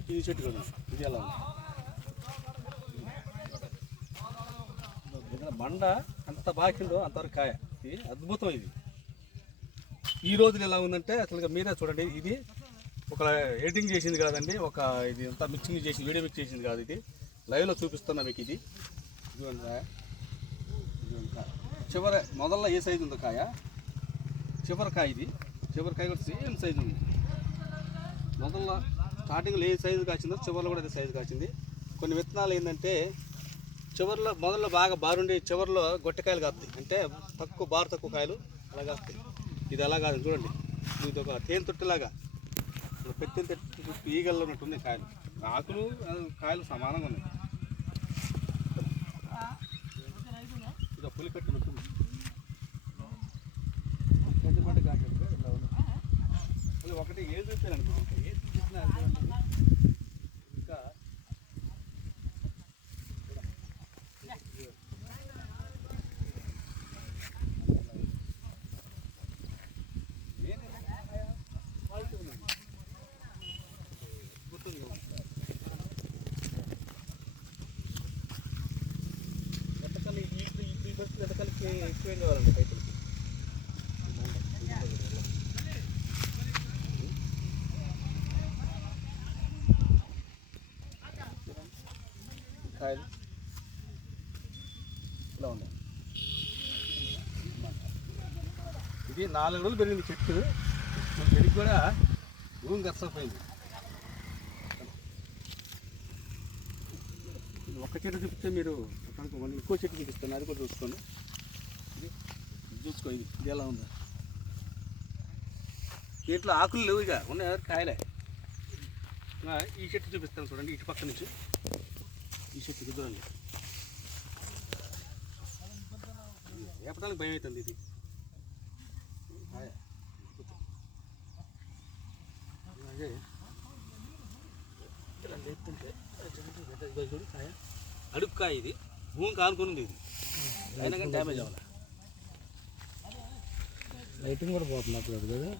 ఇది చెట్టు కదా, ఇది ఎలా ఉంది బండ ఎంత బాకిందో అంతవరకు కాయ. ఇది అద్భుతం. ఇది ఈ రోజులు ఎలా ఉందంటే అసలు మీరే చూడండి. ఇది ఒక ఎడిటింగ్ చేసింది కాదండి, ఒక ఇది అంతా మిక్సింగ్ చేసి వీడియో మిక్స్ చేసింది కాదు. ఇది లైవ్లో చూపిస్తున్నా మీకు. ఇది ఇదిగోండి కాయ. చివరి మొదల్లో ఏ సైజు ఉందో కాయ, చివరికాయ ఇది. చివరికాయ కూడా సేమ్ సైజు ఉంది. మొదల్లో స్టార్టింగ్లో ఏ సైజు కాచిందో చివరిలో కూడా అదే సైజు కాచింది. కొన్ని విత్తనాలు ఏంటంటే మొదల్లో బాగా బారుండి చివరిలో గొట్టకాయలు కాస్తాయి, అంటే తక్కువ కాయలు అలా కాస్తాయి. ఇది అలా కాదు చూడండి, ఇది ఒక తేనె తొట్టులాగా పెద్ద ఈగల్లో ఉన్నట్టుంది కాయలు. ఆకులు కాయలు సమానంగా ఉన్నాయి. ఇది పులికట్టు ఉంటుంది. ఒకటి ఏది చూపాను అనుకో, ఏది చూసినా ఇంకా ఎంతకాలకి ఎక్కువ కావాలండి రైతులకి. కాయలు ఇలా ఉన్నాయి. ఇది 4 రోజులు పెరిగింది చెట్టు. చెట్టుకి కూడా భూమి గచ్చపోయింది. ఒక్క చెట్టు చూపిస్తే మీరు ఇంకో చెట్టు చూపిస్తాను, అది కూడా చూసుకోండి. చూసుకో ఇది ఎలా ఉందా. దీంట్లో ఆకులు లేవు, ఇక ఉన్నాయి కాయలే. ఈ చెట్టు చూపిస్తాను చూడండి, ఇటు పక్క నుంచి ఈ చెట్టు కుదరండి. ఏపడానికి భయం అవుతుంది. ఇది అలాగే ఇలా లేపుతుంటే చూడు కాయ, అడుగు కాయ. ఇది భూమి కానుకుని ఇది అయినా కానీ డ్యామేజ్ అవ్వాలి. లైటింగ్ కూడా పోతుంది అప్పుడు కదా.